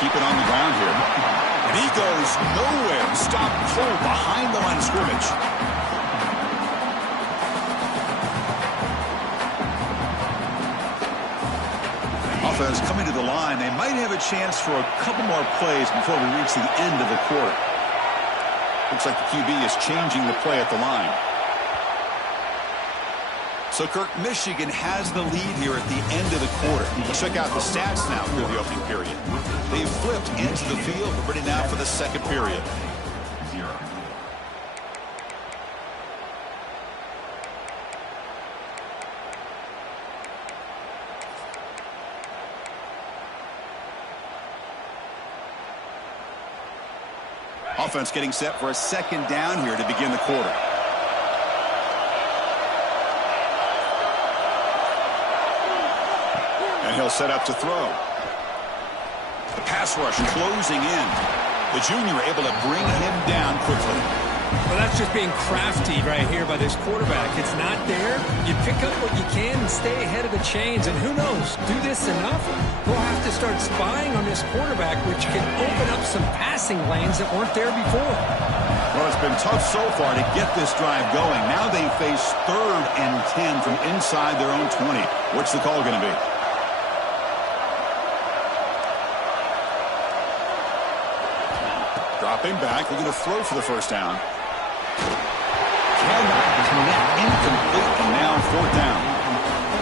keep it on the ground here. And he goes nowhere. Stopped cold behind the line of scrimmage. Offense coming to the line. They might have a chance for a couple more plays before we reach the end of the quarter. Looks like the QB is changing the play at the line. So, Kirk, Michigan has the lead here at the end of the quarter. Let's check out the stats now through the opening period. They've flipped into the field. We're ready now for the second period. Offense getting set for a second down here to begin the quarter. And he'll set up to throw. The pass rush closing in. The junior able to bring him down quickly. Well, that's just being crafty right here by this quarterback. It's not there. You pick up what you can and stay ahead of the chains. And who knows, do this enough, we'll have to start spying on this quarterback, which can open up some passing lanes that weren't there before. Well, it's been tough so far to get this drive going. Now they face 3rd and 10 from inside their own 20. What's the call going to be? Dropping back. They're going to throw for the first down. Cannot connect. Incomplete. And now 4th down.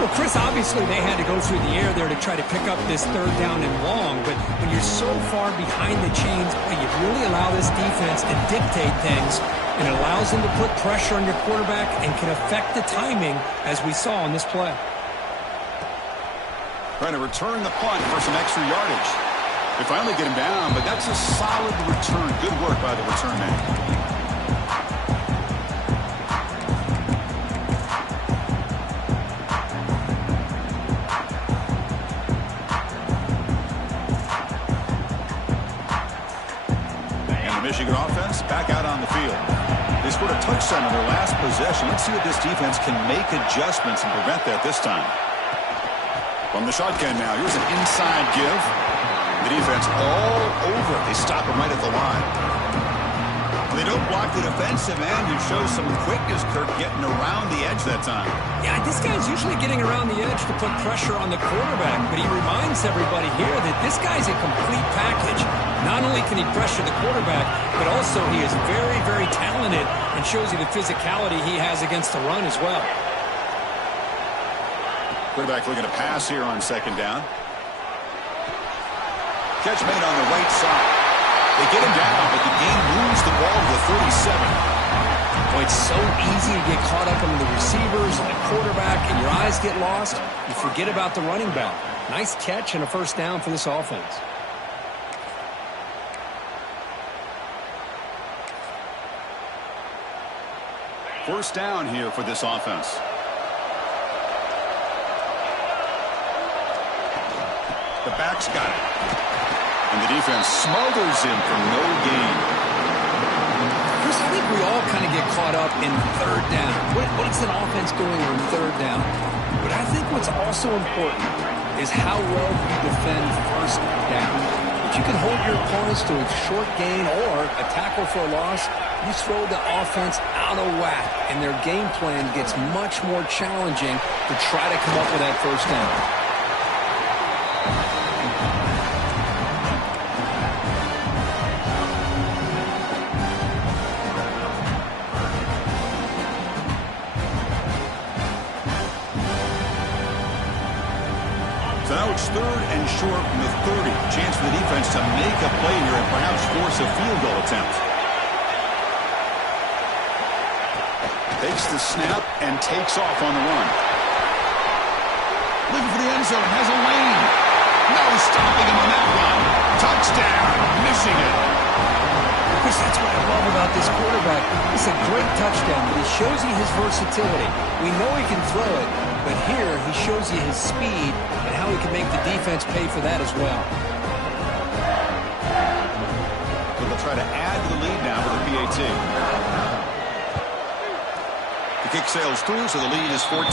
Well, Chris, obviously they had to go through the air there to try to pick up this 3rd down and long. But when you're so far behind the chains, you really allow this defense to dictate things. And it allows them to put pressure on your quarterback and can affect the timing, as we saw on this play. Trying to return the punt for some extra yardage. They finally get him down, but that's a solid return. Good work by the return man. And the Michigan offense back out on the field. They scored a touchdown on their last possession. Let's see if this defense can make adjustments and prevent that this time. From the shotgun now, here's an inside give. The defense all over it. They stop him right at the line. They don't block the defensive end, who shows some quickness, Kirk, getting around the edge that time. Yeah, this guy's usually getting around the edge to put pressure on the quarterback, but he reminds everybody here that this guy's a complete package. Not only can he pressure the quarterback, but also he is very, very talented and shows you the physicality he has against the run as well. Quarterback looking to pass here on 2nd down. Catch made on the right side. They get him down, but the game moves the ball to the 37. Boy, it's so easy to get caught up in the receivers and the quarterback, and your eyes get lost. You forget about the running back. Nice catch and a 1st down for this offense. First down here for this offense. The back's got it. And the defense smothers him for no gain. Chris, I think we all kind of get caught up in 3rd down. What's an offense doing on 3rd down? But I think what's also important is how well you defend 1st down. If you can hold your opponents to a short gain or a tackle for a loss, you throw the offense out of whack, and their game plan gets much more challenging to try to come up with that 1st down. Now it's 3rd and short from the 30. Chance for the defense to make a play here and perhaps force a field goal attempt. Takes the snap and takes off on the run. Looking for the end zone. Has a lane. No stopping him on that run. Touchdown, Michigan. Chris, that's what I love about this quarterback. It's a great touchdown, but he shows you his versatility. We know he can throw it, but here he shows you his speed and how he can make the defense pay for that as well. So they'll try to add to the lead now with the PAT. The kick sails through, so the lead is 14-0.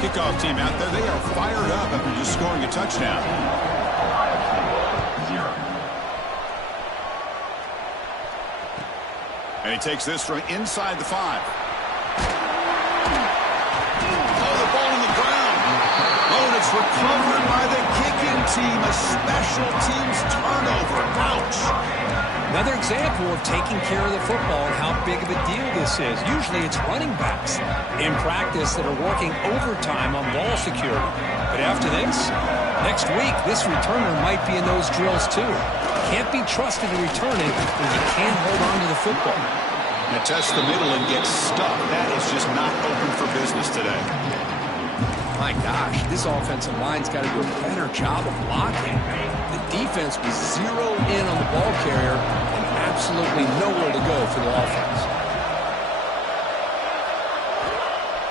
Kickoff team out there, they are fired up after just scoring a touchdown. And he takes this from inside the 5. Oh, the ball on the ground. Oh, and it's recovered by the kicking team. A special teams turnover. Ouch. Another example of taking care of the football and how big of a deal this is. Usually it's running backs in practice that are working overtime on ball security. But after this, next week, this returner might be in those drills too. Can't be trusted to return it when you can't hold on to the football. Now test the middle and get stuck. That is just not open for business today. My gosh, this offensive line's got to do a better job of blocking. The defense was zero in on the ball carrier and absolutely nowhere to go for the offense.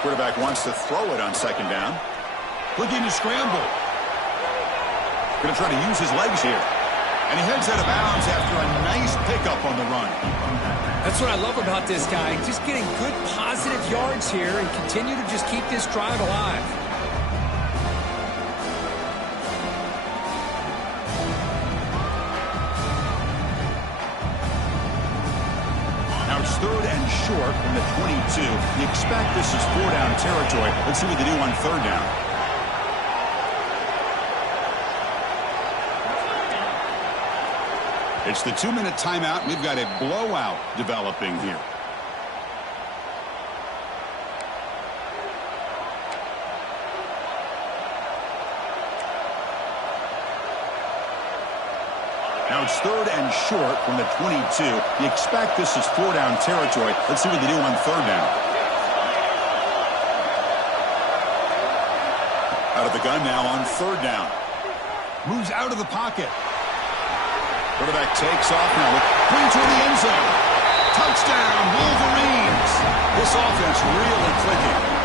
Quarterback wants to throw it on second down. Looking to scramble. Going to try to use his legs here. And he heads out of bounds after a nice pickup on the run. That's what I love about this guy. Just getting good positive yards here and continue to just keep this drive alive. Now it's 3rd and short from the 22. You expect this is 4-down territory. Let's see what they do on 3rd down. It's the 2-minute timeout. We've got a blowout developing here. Now it's 3rd and short from the 22. You expect this is 4-down territory. Let's see what they do on 3rd down. Out of the gun now on 3rd down. Moves out of the pocket. Quarterback takes off now. Brings toward the end zone. Touchdown, Wolverines. This offense really clicking.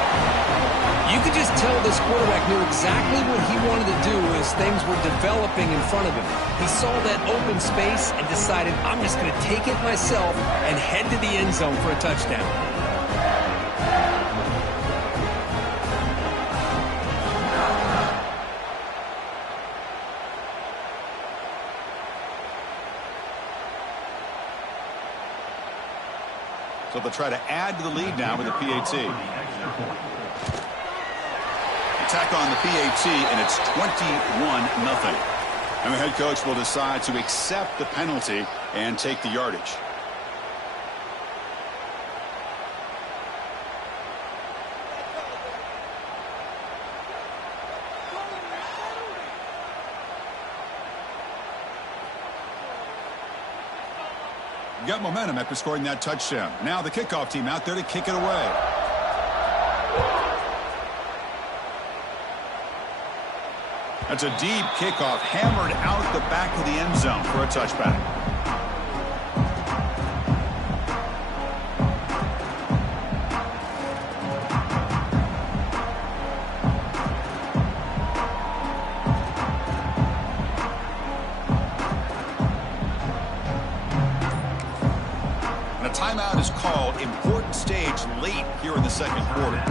You could just tell this quarterback knew exactly what he wanted to do as things were developing in front of him. He saw that open space and decided, I'm just going to take it myself and head to the end zone for a touchdown. So they'll try to add to the lead now with the PAT. Attack on the PAT, and it's 21-0. And the head coach will decide to accept the penalty and take the yardage. Got momentum after scoring that touchdown. Now the kickoff team out there to kick it away. That's a deep kickoff, hammered out the back of the end zone for a touchback. Timeout is called. Important stage late here in the second quarter.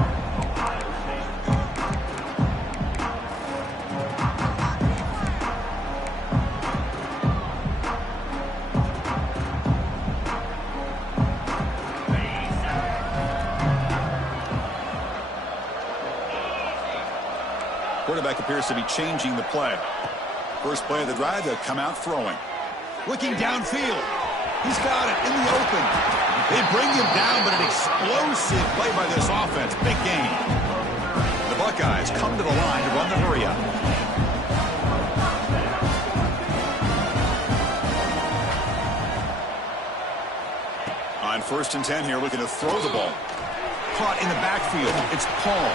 Quarterback appears to be changing the play. First play of the drive, they'll come out throwing. Looking downfield. He's got it in the open. They bring him down, but an explosive play by this offense. Big game. The Buckeyes come to the line to run the hurry up. On 1st and 10 here, looking to throw the ball. Caught in the backfield. It's Paul.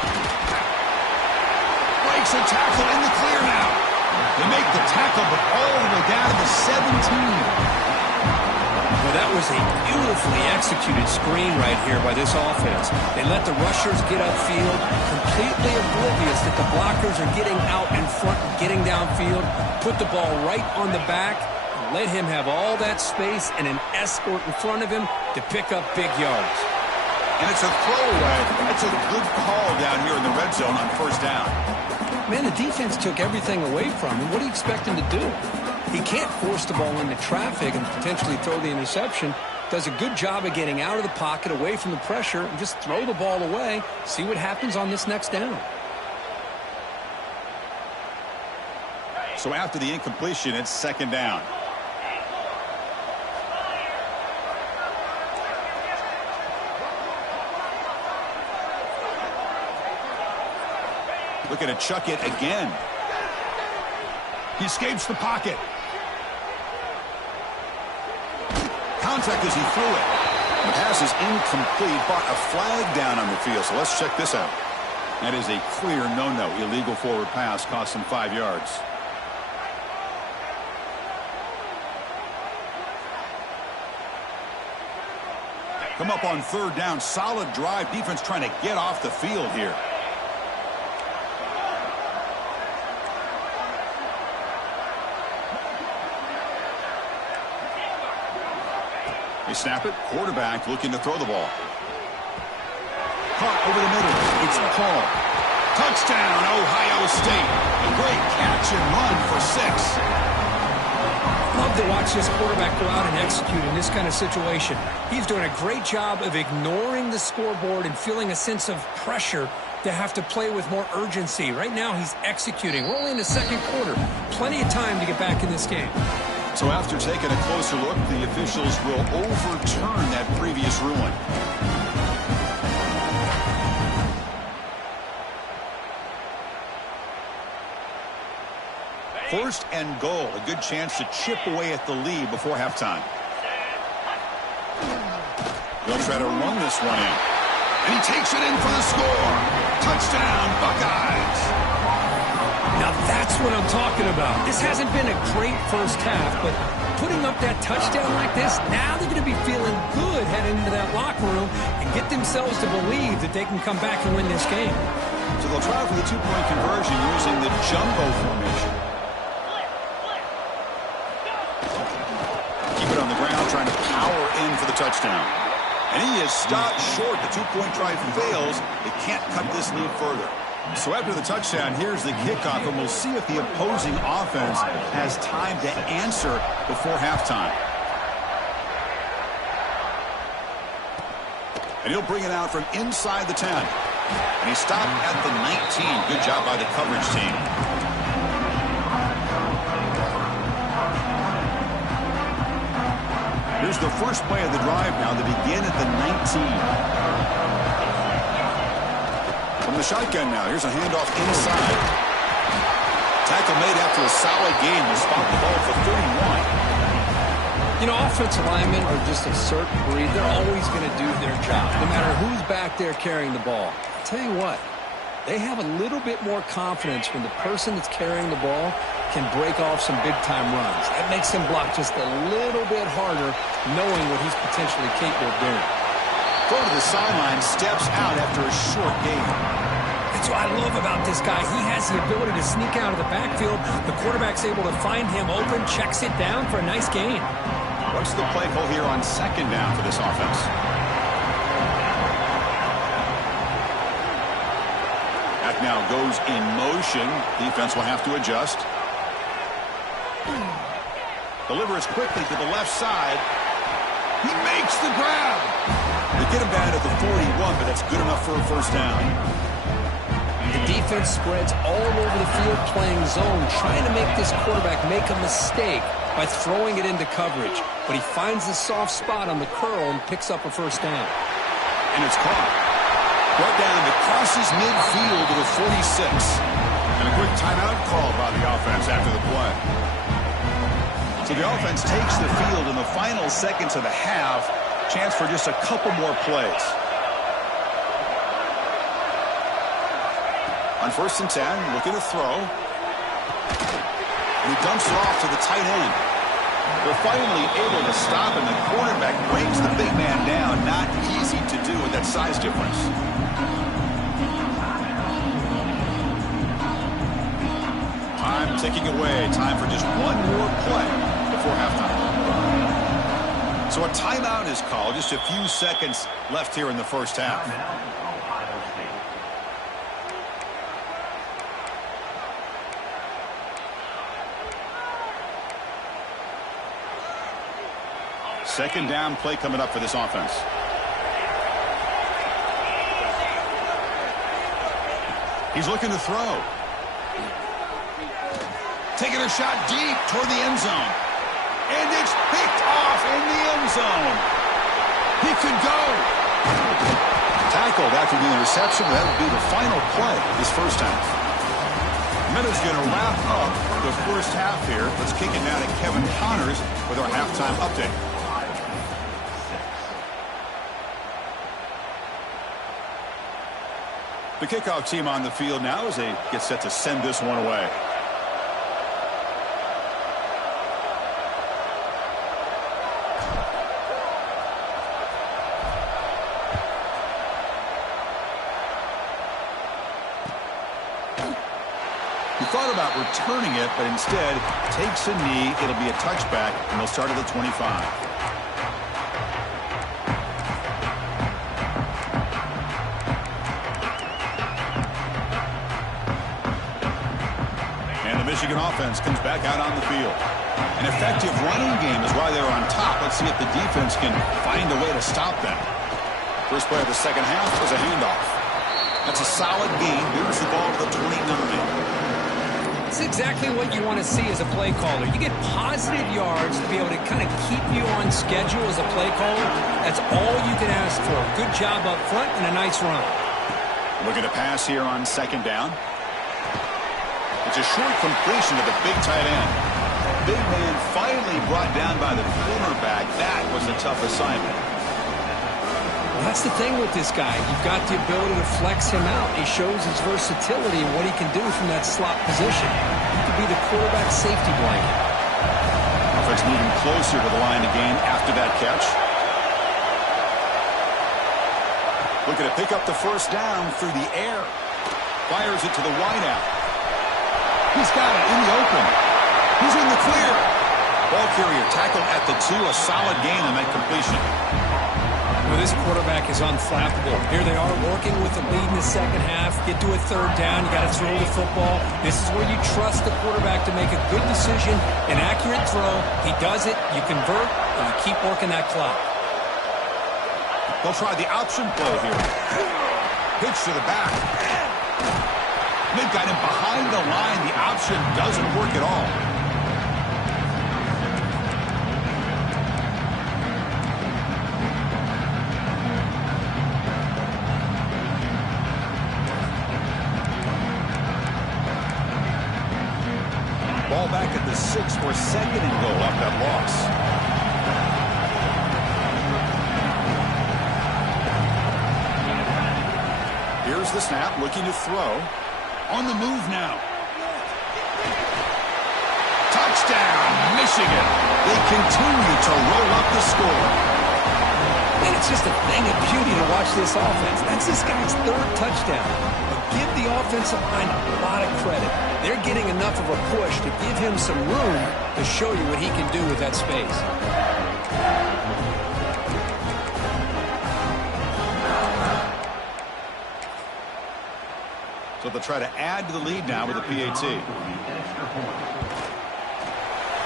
Breaks a tackle in the clear now. They make the tackle, but all the way down to the 17. Well, that was a beautifully executed screen right here by this offense. They let the rushers get upfield, completely oblivious that the blockers are getting out in front and getting downfield, put the ball right on the back, and let him have all that space and an escort in front of him to pick up big yards. And it's a throwaway. That's a good call down here in the red zone on first down. Man, the defense took everything away from him. What do you expect him to do? He can't force the ball into traffic and potentially throw the interception. Does a good job of getting out of the pocket, away from the pressure, and just throw the ball away. See what happens on this next down. So after the incompletion, it's second down. Looking to chuck it again. He escapes the pocket. Contact as he threw it. The pass is incomplete, but a flag down on the field. So let's check this out. That is a clear no-no. Illegal forward pass, cost him 5 yards. Come up on third down. Solid drive. Defense trying to get off the field here. They snap it. Quarterback looking to throw the ball. Caught over the middle. It's Paul. Touchdown, Ohio State. A great catch and run for 6. Love to watch this quarterback go out and execute in this kind of situation. He's doing a great job of ignoring the scoreboard and feeling a sense of pressure to have to play with more urgency. Right now, he's executing. We're only in the second quarter. Plenty of time to get back in this game. So after taking a closer look, the officials will overturn that previous ruling. First and goal, a good chance to chip away at the lead before halftime. They'll try to run this one in. And he takes it in for the score. Touchdown, Buckeyes. Now that's what I'm talking about. This hasn't been a great first half, but putting up that touchdown like this, now they're going to be feeling good heading into that locker room and get themselves to believe that they can come back and win this game. So they'll try for the two-point conversion using the jumbo formation. Keep it on the ground, trying to power in for the touchdown. And he is stopped short. The two-point try fails. They can't cut this lead further. So after the touchdown, here's the kickoff, and we'll see if the opposing offense has time to answer before halftime. And he'll bring it out from inside the 10. And he stopped at the 19. Good job by the coverage team. Here's the first play of the drive now. They begin at the 19. From the shotgun now, here's a handoff inside. Tackle made after a solid game. They spot the ball for 31. You know, offensive linemen are just a certain breed. They're always going to do their job, no matter who's back there carrying the ball. I'll tell you what, they have a little bit more confidence when the person that's carrying the ball can break off some big-time runs. That makes him block just a little bit harder, knowing what he's potentially capable of doing. Throw to the sideline, steps out after a short gain. That's what I love about this guy. He has the ability to sneak out of the backfield. The quarterback's able to find him open, checks it down for a nice gain. What's the play call here on second down for this offense? That now goes in motion. Defense will have to adjust. Delivers quickly to the left side. He makes the grab. They get him down at the 41, but that's good enough for a first down. The defense spreads all over the field playing zone, trying to make this quarterback make a mistake by throwing it into coverage. But he finds the soft spot on the curl and picks up a first down. And it's caught. Brought down that crosses midfield to the 46. And a quick timeout call by the offense after the play. So the offense takes the field in the final seconds of the half. Chance for just a couple more plays. On first and 10, looking to throw. And he dumps it off to the tight end. They're finally able to stop him. The quarterback brings the big man down. Not easy to do with that size difference. Time ticking away. Time for just one more play before halftime. So So a timeout is called. Just a few seconds left here in the first half. Second down play coming up for this offense. He's looking to throw. Taking a shot deep toward the end zone. And it's picked off in the end zone. He could go. Tackled after the interception. That would be the final play this first half. Minute's going to wrap up the first half here. Let's kick it now to Kevin Connors with our halftime update. The kickoff team on the field now as they get set to send this one away. He thought about returning it, but instead takes a knee. It'll be a touchback, and they'll start at the 25. Michigan offense comes back out on the field. An effective running game is why they're on top. Let's see if the defense can find a way to stop them. First play of the second half was a handoff. That's a solid gain. Moves the ball to the 29. It's exactly what you want to see as a play caller. You get positive yards to be able to kind of keep you on schedule as a play caller. That's all you can ask for. Good job up front and a nice run. Looking to pass here on second down. It's a short completion to the big tight end. Big man finally brought down by the cornerback. That was a tough assignment. Well, that's the thing with this guy. You've got the ability to flex him out. He shows his versatility and what he can do from that slot position. He could be the quarterback safety blanket. Offense moving closer to the line of game after that catch. Looking to pick up the first down through the air. Fires it to the wideout. He's got it in the open. He's in the clear. Ball carrier tackled at the 2. A solid gain on that completion. Well, this quarterback is unflappable. Here they are working with the lead in the second half. Get to a third down. You got to throw the football. This is where you trust the quarterback to make a good decision, an accurate throw. He does it. You convert, and you keep working that clock. They'll try the option play here. Pitch to the back. They've got him behind the line. The option doesn't work at all. Ball back at the 6 for second and goal off that loss. Here's the snap, looking to throw. On the move now. Touchdown, Michigan. They continue to roll up the score. And it's just a thing of beauty to watch this offense. That's this guy's third touchdown. But give the offensive line a lot of credit. They're getting enough of a push to give him some room to show you what he can do with that space. So they'll try to add to the lead now with a PAT.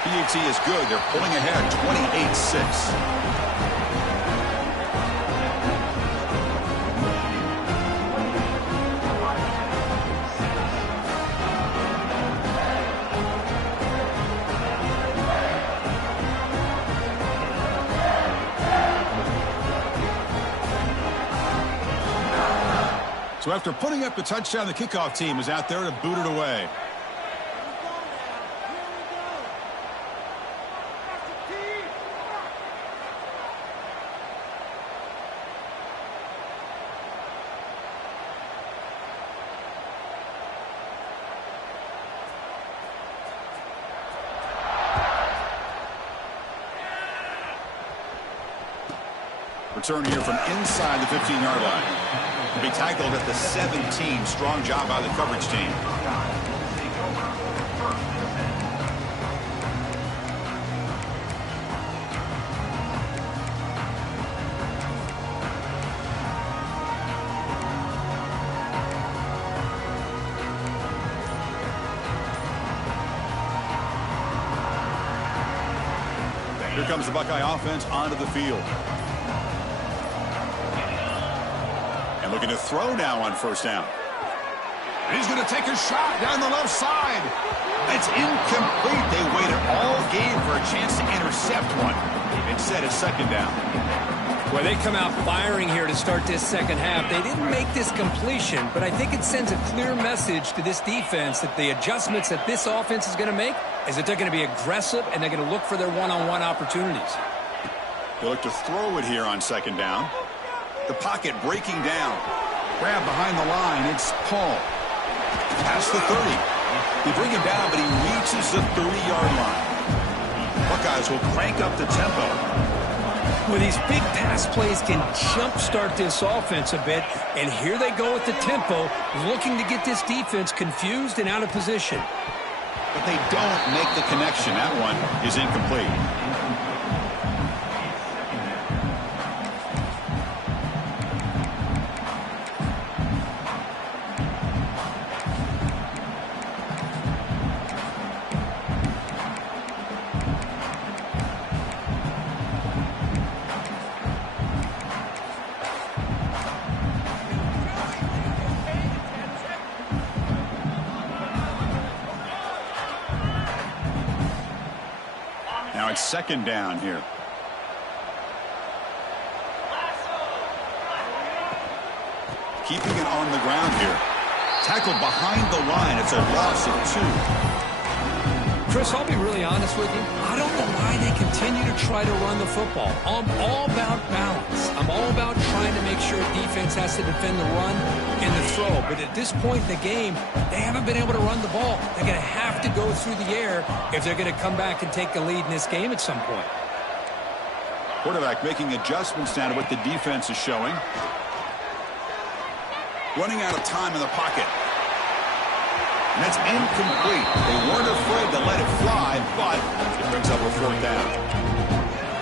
PAT is good. They're pulling ahead 28-6. So after putting up the touchdown, the kickoff team is out there to boot it away. Return here from inside the 15-yard line. Be tackled at the 17. Strong job by the coverage team. Here comes the Buckeye offense onto the field. And looking to throw now on first down. He's going to take a shot down the left side. It's incomplete. They waited all game for a chance to intercept one. Instead, it's second down. Well, they come out firing here to start this second half. They didn't make this completion, but I think it sends a clear message to this defense that the adjustments that this offense is going to make is that they're going to be aggressive and they're going to look for their one-on-one opportunities. They look to throw it here on second down. The pocket breaking down. Grab behind the line. It's Paul. Past the 30. They bring him down, but he reaches the 30-yard line. Buckeyes will crank up the tempo. Well, these big pass plays can jumpstart this offense a bit, and here they go with the tempo, looking to get this defense confused and out of position. But they don't make the connection. That one is incomplete. Now it's second down here. Keeping it on the ground here. Tackled behind the line. It's a loss of 2. Chris, I'll be really honest with you. I don't know why they continue to try to run the football. I'm all about balance. I'm all about trying to make sure defense has to defend the run and the throw. But at this point in the game, they haven't been able to run the ball. They're going to have to go through the air if they're going to come back and take the lead in this game at some point. Quarterback making adjustments now to what the defense is showing. Running out of time in the pocket. And that's incomplete. They weren't afraid to let it fly, but it brings up a fourth down.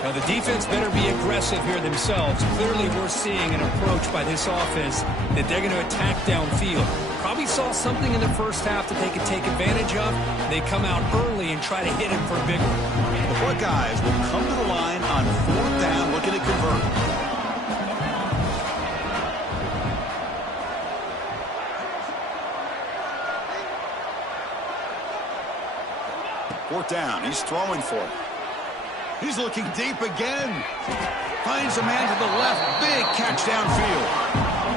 Now, the defense better be aggressive here themselves. Clearly, we're seeing an approach by this offense that they're going to attack downfield. Probably saw something in the first half that they could take advantage of. They come out early and try to hit it for a big one. The Buckeyes will come to the line on fourth down, looking to convert. Fourth down. He's throwing for it. He's looking deep again. Finds a man to the left. Big catch downfield.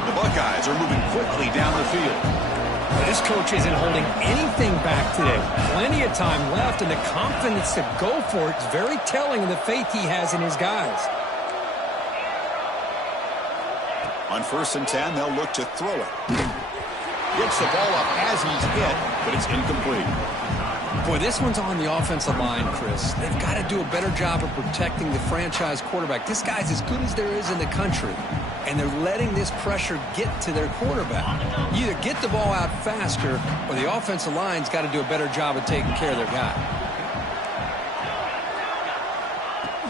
The Buckeyes are moving quickly down the field. Well, this coach isn't holding anything back today. Plenty of time left, and the confidence to go for it is very telling of the faith he has in his guys. On 1st and 10, they'll look to throw it. Gets the ball up as he's hit, but it's incomplete. Boy, this one's on the offensive line, Chris. They've got to do a better job of protecting the franchise quarterback. This guy's as good as there is in the country, and they're letting this pressure get to their quarterback. You either get the ball out faster, or the offensive line's got to do a better job of taking care of their guy.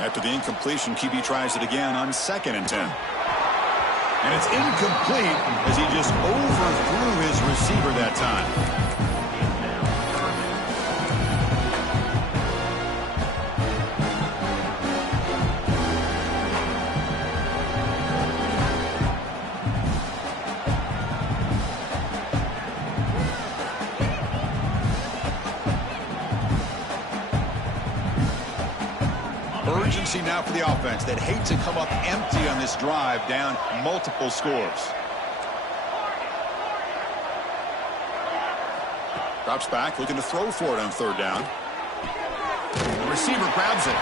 After the incompletion, QB tries it again on 2nd and 10. And it's incomplete as he just overthrew his receiver that time. Urgency now for the offense that hate to come up empty on this drive, down multiple scores. Drops back, looking to throw for it on 3rd down. The receiver grabs it.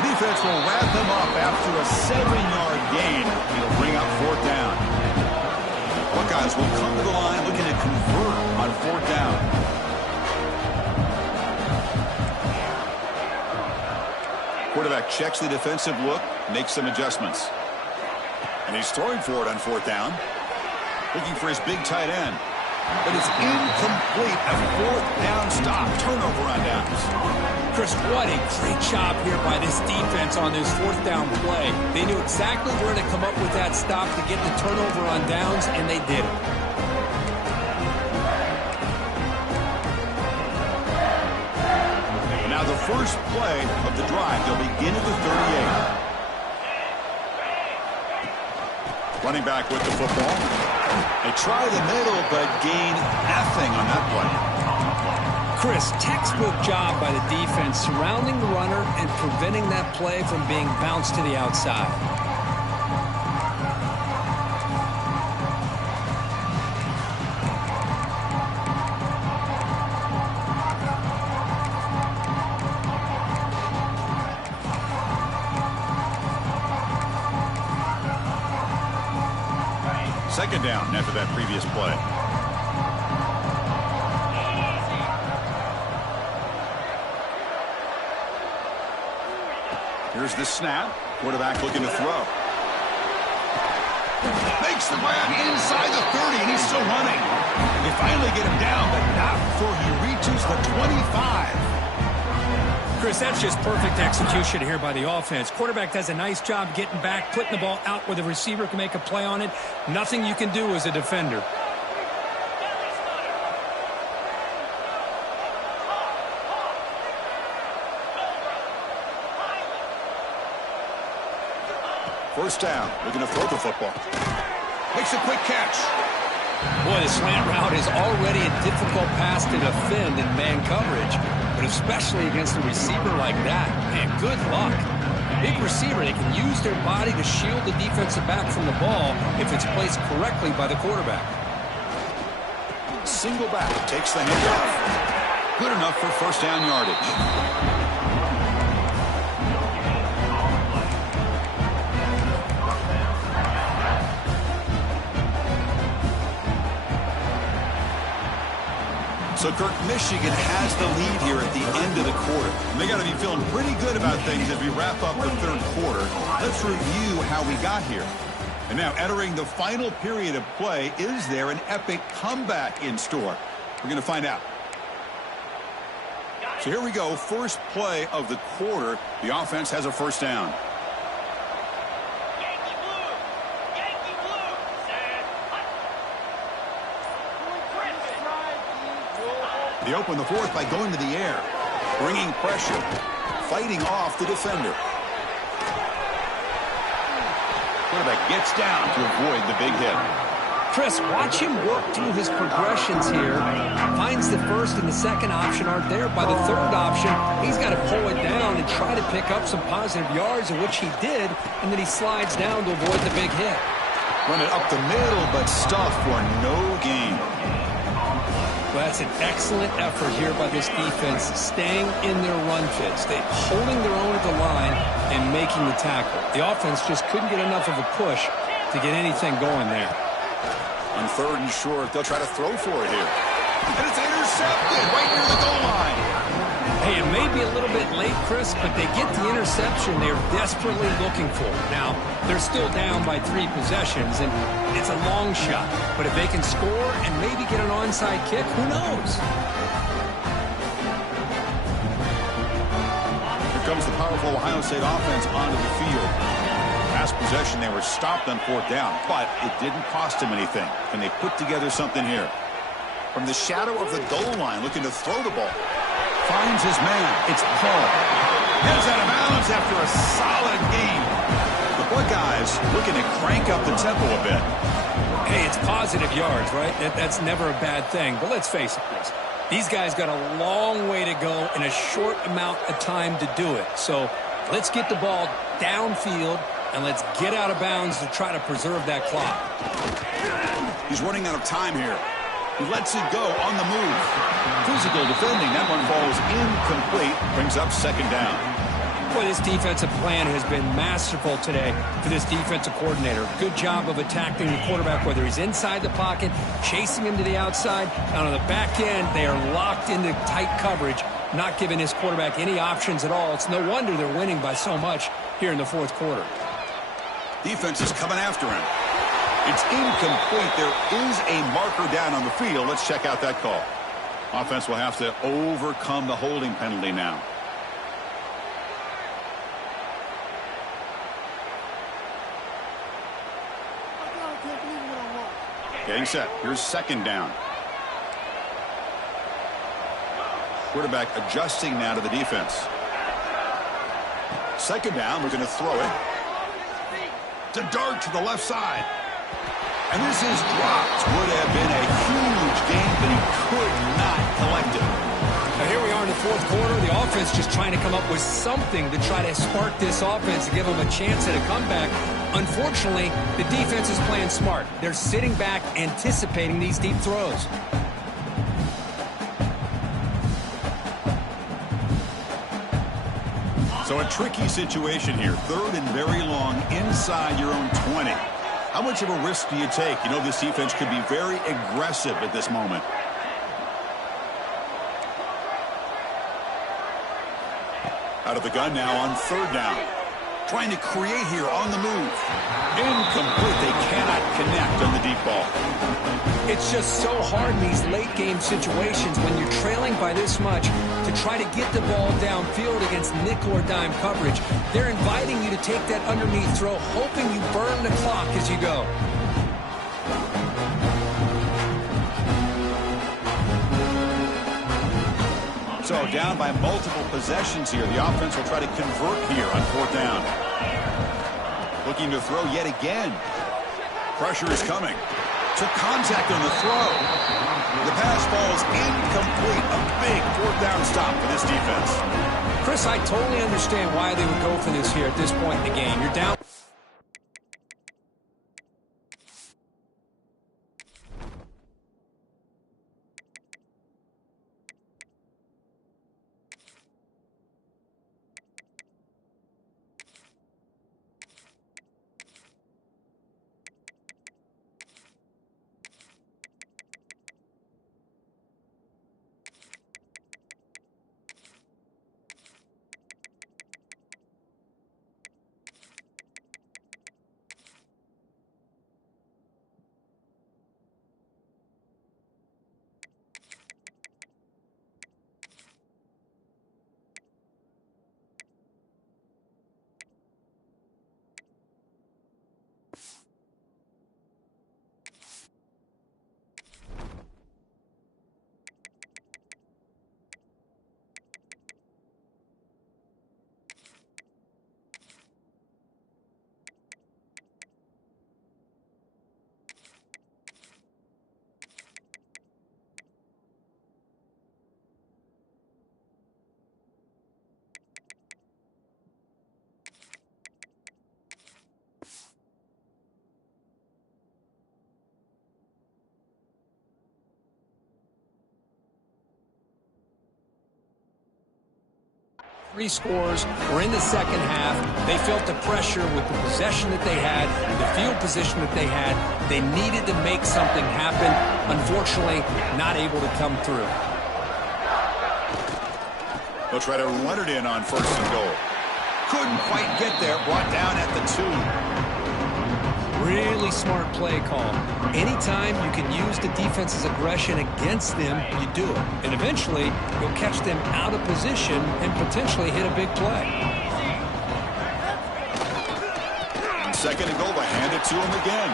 The defense will wrap him up after a 7-yard gain. It'll bring up 4th down. Buckeyes will come to the line looking to convert on 4th down. Quarterback checks the defensive look, makes some adjustments. And he's throwing for it on 4th down. Looking for his big tight end. But it's incomplete. A 4th down stop. Turnover on downs. Chris, what a great job here by this defense on this 4th down play. They knew exactly where to come up with that stop to get the turnover on downs, and they did it. Now the first play of the drive. They'll begin at the 38. Running back with the football. They try the middle, but gain nothing on that play. Chris, textbook job by the defense surrounding the runner and preventing that play from being bounced to the outside. Second down after that previous play. Here's the snap. Quarterback looking to throw. Makes the grab inside the 30, and he's still running. They finally get him down, but not before he reaches the 25. Chris, that's just perfect execution here by the offense. Quarterback does a nice job getting back, putting the ball out where the receiver can make a play on it. Nothing you can do as a defender. First down, looking to throw the football. Makes a quick catch. Boy, the slant route is already a difficult pass to defend in man coverage, but especially against a receiver like that. Man, good luck. Big receiver, they can use their body to shield the defensive back from the ball if it's placed correctly by the quarterback. Single back, takes the handoff. Good enough for first down yardage. So, Kirk, Michigan has the lead here at the end of the quarter. And they got to be feeling pretty good about things as we wrap up the third quarter. Let's review how we got here. And now, entering the final period of play, is there an epic comeback in store? We're going to find out. So here we go, first play of the quarter. The offense has a first down. They open the fourth by going to the air, bringing pressure, fighting off the defender. Quarterback gets down to avoid the big hit. Chris, watch him work through his progressions here. Finds the first and the second option aren't there. By the third option, he's got to pull it down and try to pick up some positive yards, of which he did, and then he slides down to avoid the big hit. Run it up the middle, but stuff for no gain. Well, that's an excellent effort here by this defense, staying in their run fits. They're holding their own at the line and making the tackle. The offense just couldn't get enough of a push to get anything going there. On third and short, they'll try to throw for it here. And it's intercepted right near the goal line. Hey, it may be a little bit late, Chris, but they get the interception they're desperately looking for. Now, they're still down by 3 possessions, and it's a long shot. But if they can score and maybe get an onside kick, who knows? Here comes the powerful Ohio State offense onto the field. Last possession, they were stopped on fourth down, but it didn't cost them anything. And they put together something here. From the shadow of the goal line, looking to throw the ball. Finds his man. It's Paul. Heads out of bounds after a solid game. The Buckeyes looking to crank up the tempo a bit. Hey, it's positive yards, right? That's never a bad thing. But let's face it, Chris. These guys got a long way to go in a short amount of time to do it. So let's get the ball downfield and let's get out of bounds to try to preserve that clock. He's running out of time here. He lets it go on the move. Physical defending. That one falls incomplete. Brings up second down. Boy, this defensive plan has been masterful today for this defensive coordinator. Good job of attacking the quarterback, whether he's inside the pocket, chasing him to the outside. And on the back end, they are locked into tight coverage, not giving his quarterback any options at all. It's no wonder they're winning by so much here in the fourth quarter. Defense is coming after him. It's incomplete. There is a marker down on the field. Let's check out that call. Offense will have to overcome the holding penalty now. Getting set. Here's second down. Quarterback adjusting now to the defense. Second down, we're going to throw it. To dart to the left side. And this is dropped. Would have been a huge gain, but he could not collect it. Now here we are in the fourth quarter. The offense just trying to come up with something to try to spark this offense to give them a chance at a comeback. Unfortunately, the defense is playing smart. They're sitting back, anticipating these deep throws. So a tricky situation here. Third and very long inside your own 20. How much of a risk do you take? You know this defense could be very aggressive at this moment. Out of the gun now on third down. Trying to create here on the move. Incomplete. They cannot connect on the deep ball. It's just so hard in these late-game situations when you're trailing by this much to try to get the ball downfield against nickel or dime coverage. They're inviting you to take that underneath throw, hoping you burn the clock as you go. So down by multiple possessions here. The offense will try to convert here on fourth down. Looking to throw yet again. Pressure is coming. Took contact on the throw. The pass falls incomplete. A big fourth down stop for this defense. Chris, I totally understand why they would go for this here at this point in the game. You're down. Three scores. We're in the second half. They felt the pressure with the possession that they had, the field position that they had. They needed to make something happen. Unfortunately, not able to come through. They'll try to run it in on first and goal. Couldn't quite get there. Brought down at the 2. Really smart play call. Anytime you can use the defense's aggression against them, you do it. And eventually, you'll catch them out of position and potentially hit a big play. Second and goal, they hand it to him again.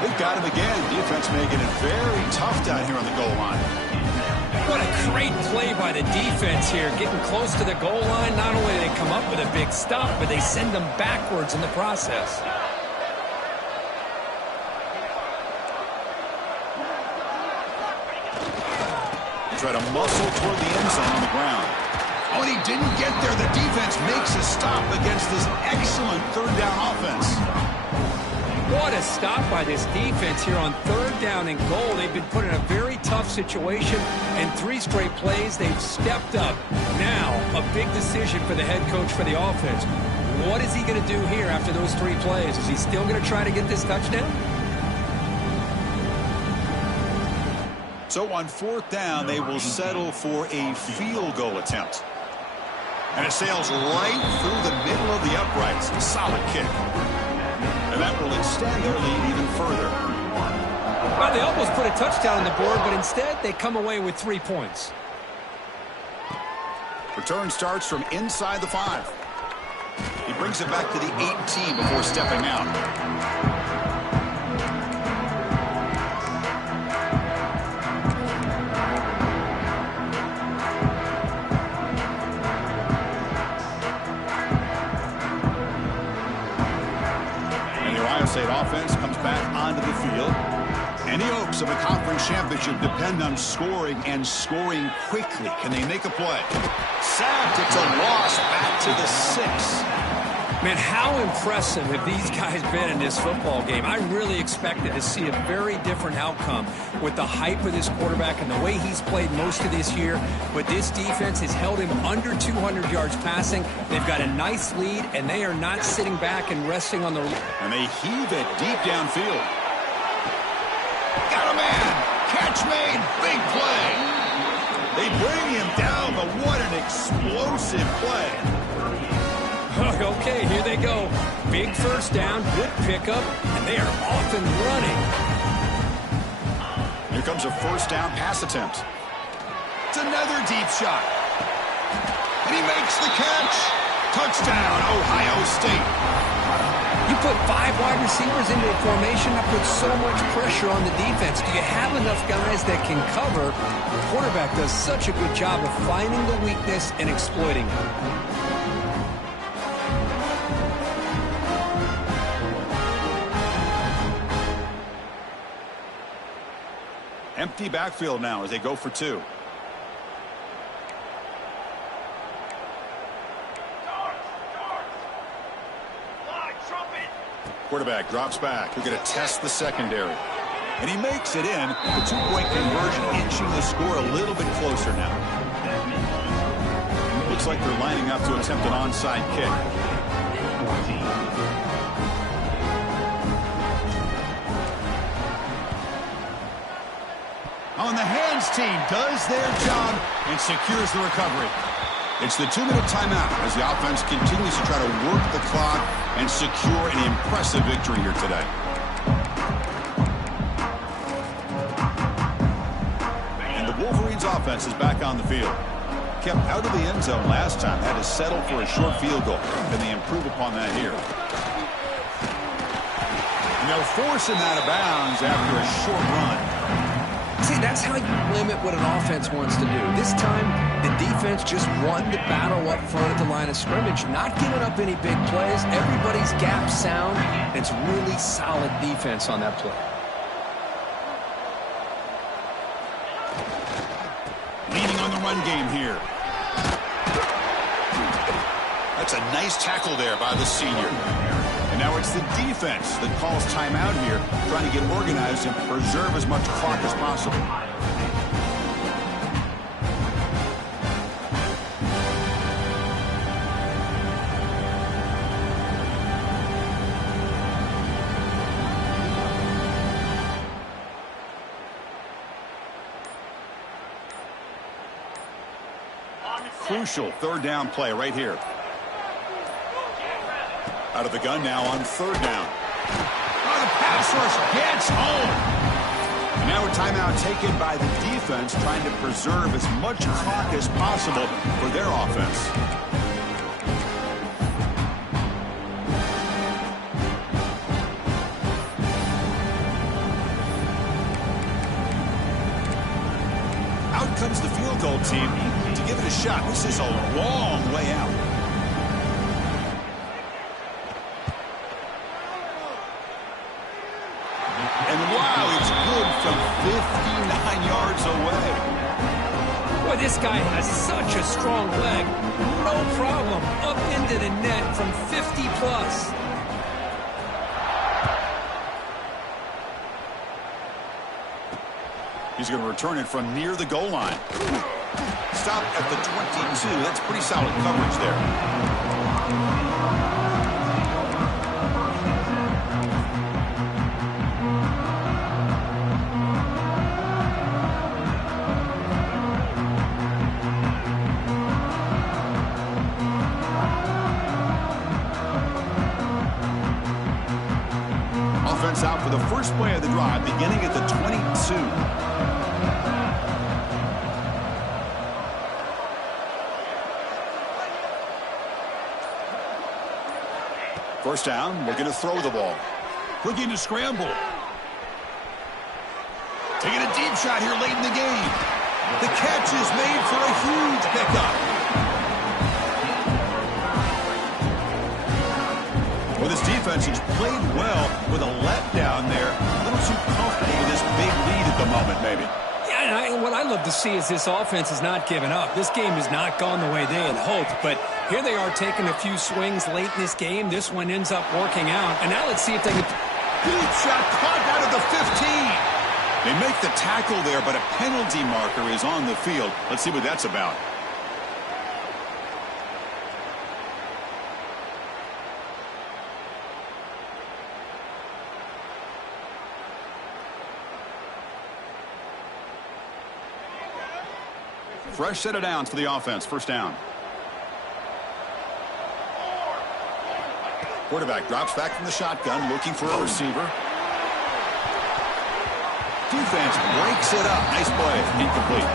They've got him again. Defense making it very tough down here on the goal line. What a great play by the defense here. Getting close to the goal line, not only do they come up with a big stop, but they send them backwards in the process. Try to muscle toward the end zone on the ground. Oh, and he didn't get there. The defense makes a stop against this excellent third down offense. What a stop by this defense here on third down and goal. They've been put in a very tough situation, and 3 straight plays, they've stepped up. Now, a big decision for the head coach for the offense. What is he going to do here after those 3 plays? Is he still going to try to get this touchdown? So on fourth down, they will settle for a field goal attempt. And it sails right through the middle of the uprights. Solid kick. And that will extend their lead even further. Well, they almost put a touchdown on the board, but instead they come away with 3 points. Return starts from inside the 5. He brings it back to the 18 before stepping out. State offense comes back onto the field. And the hopes of a conference championship depend on scoring and scoring quickly. Can they make a play? Sacked. It's a loss back to the 6. Man, how impressive have these guys been in this football game? I really expected to see a very different outcome with the hype of this quarterback and the way he's played most of this year. But this defense has held him under 200 yards passing. They've got a nice lead, and they are not sitting back and resting on the... And they heave it deep downfield. Got a man. Catch made. Big play. They bring him down, but what an explosive play. Okay, here they go. Big first down, good pickup, and they are off and running. Here comes a first down pass attempt. It's another deep shot. And he makes the catch. Touchdown, Ohio State. You put 5 wide receivers into a formation, that puts so much pressure on the defense. Do you have enough guys that can cover? The quarterback does such a good job of finding the weakness and exploiting it. Empty backfield now as they go for 2. Quarterback drops back. We're going to test the secondary. And he makes it in. The 2-point conversion inching the score a little bit closer now. Looks like they're lining up to attempt an onside kick. On the hands team does their job and secures the recovery. It's the 2-minute timeout as the offense continues to try to work the clock and secure an impressive victory here today. And the Wolverines offense is back on the field. Kept out of the end zone last time, had to settle for a short field goal. Can they improve upon that here? And they'll force him out of bounds after a short run. See, that's how you limit what an offense wants to do. This time, the defense just won the battle up front at the line of scrimmage, not giving up any big plays. Everybody's gap sound. It's really solid defense on that play. Leaning on the run game here. That's a nice tackle there by the senior. And now it's the defense that calls timeout here, trying to get organized and preserve as much clock as possible. Crucial 3rd down play right here. Out of the gun now on 3rd down. Oh, the pass rush gets home. And now a timeout taken by the defense, trying to preserve as much clock as possible for their offense. Out comes the field goal team to give it a shot. This is a long way out. And wow, it's good from 59 yards away. Boy, this guy has such a strong leg. No problem. Up into the net from 50 plus. He's going to return it from near the goal line. Stop at the 22. That's pretty solid coverage there. Out for the first play of the drive, beginning at the 22. First down, we're going to throw the ball. Looking to scramble. Taking a deep shot here late in the game. The catch is made for a huge pickup. Well, this defense defense has played well with a letdown there. A little too comfortable with this big lead at the moment, maybe. Yeah, and what I love to see is this offense has not given up. This game has not gone the way they had hoped, but here they are taking a few swings late in this game. This one ends up working out, and now let's see if they can... Deep shot caught out of the 15. They make the tackle there, but a penalty marker is on the field. Let's see what that's about. Fresh set of downs for the offense. First down. Quarterback drops back from the shotgun, looking for a receiver. Defense breaks it up. Nice play. Incomplete.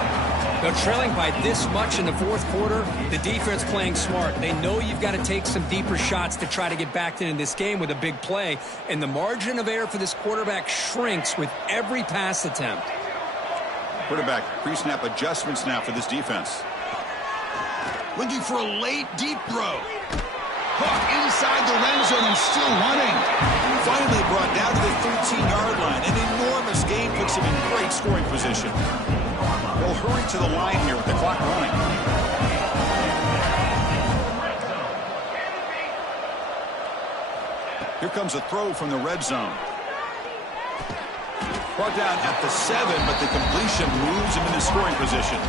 They're trailing by this much in the fourth quarter. The defense playing smart. They know you've got to take some deeper shots to try to get back into this game with a big play. And the margin of error for this quarterback shrinks with every pass attempt. Quarterback pre-snap adjustments now for this defense. Looking for a late deep throw. Hook inside the red zone and still running. Finally brought down to the 13-yard line. An enormous gain puts him in great scoring position. They'll hurry to the line here with the clock running. Here comes a throw from the red zone. Brought down at the 7, but the completion moves him into scoring position.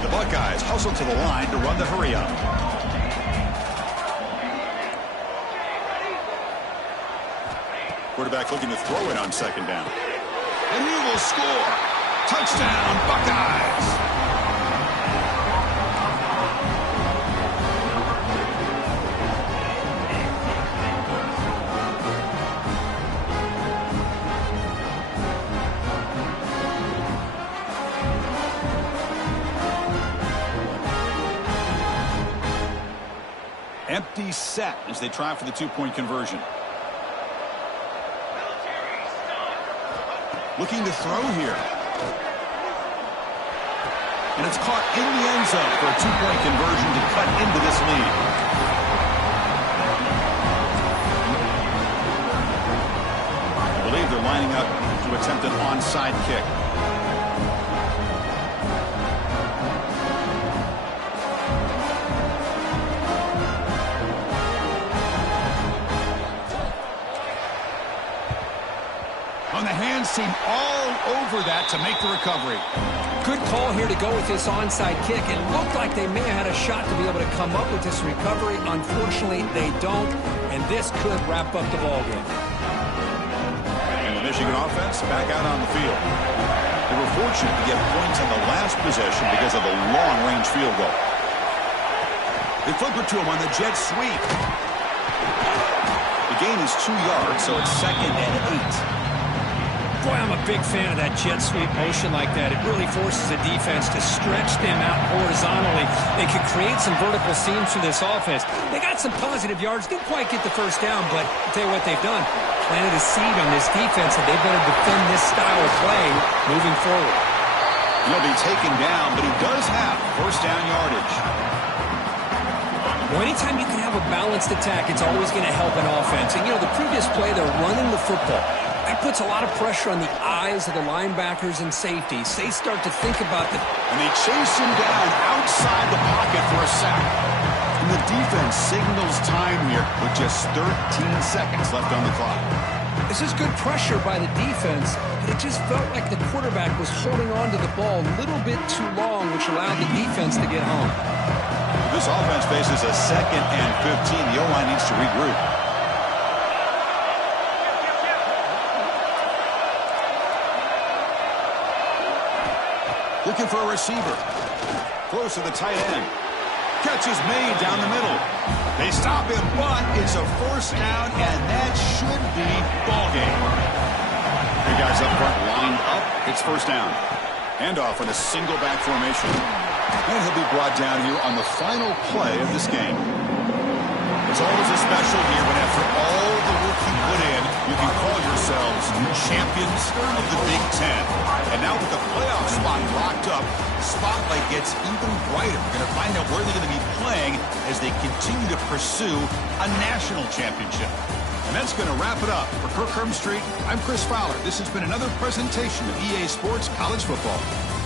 The Buckeyes hustle to the line to run the hurry up. Quarterback looking to throw it on second down. And he will score. Touchdown, Buckeyes. Empty set as they try for the two-point conversion. Looking to throw here. And it's caught in the end zone for a two-point conversion to cut into this lead. I believe they're lining up to attempt an onside kick. On the hands team all over that to make the recovery. Good call here to go with this onside kick. It looked like they may have had a shot to be able to come up with this recovery. Unfortunately, they don't, and this could wrap up the ballgame. And the Michigan offense back out on the field. They were fortunate to get points on the last possession because of a long-range field goal. They flip it to him on the jet sweep. The gain is 2 yards, so it's 2nd and 8. Boy, I'm a big fan of that jet sweep motion like that. It really forces the defense to stretch them out horizontally. They could create some vertical seams for this offense. They got some positive yards. Didn't quite get the first down, but I'll tell you what they've done. Planted a seed on this defense, and they better defend this style of play moving forward. He'll be taken down, but he does have first down yardage. Well, anytime you can have a balanced attack, it's always going to help an offense. And, you know, the previous play, they're running the football. That puts a lot of pressure on the eyes of the linebackers and safeties. They start to think about the... And they chase him down outside the pocket for a sack. And the defense signals time here with just 13 seconds left on the clock. This is good pressure by the defense, but it just felt like the quarterback was holding on to the ball a little bit too long, which allowed the defense to get home. This offense faces a 2nd and 15. The O-line needs to regroup. Looking for a receiver. Close to the tight end. Catch is made down the middle. They stop him, but it's a first down, and that should be ball game. Three guys up front lined up. It's first down. Handoff in a single back formation. And he'll be brought down here on the final play of this game. It's always a special year, but after all the work he put in, you can call yourself Eagles, champions of the Big Ten. And now with the playoff spot locked up, the spotlight gets even brighter. We're going to find out where they're going to be playing as they continue to pursue a national championship. And that's going to wrap it up. For Kirk Street, I'm Chris Fowler. This has been another presentation of EA Sports College Football.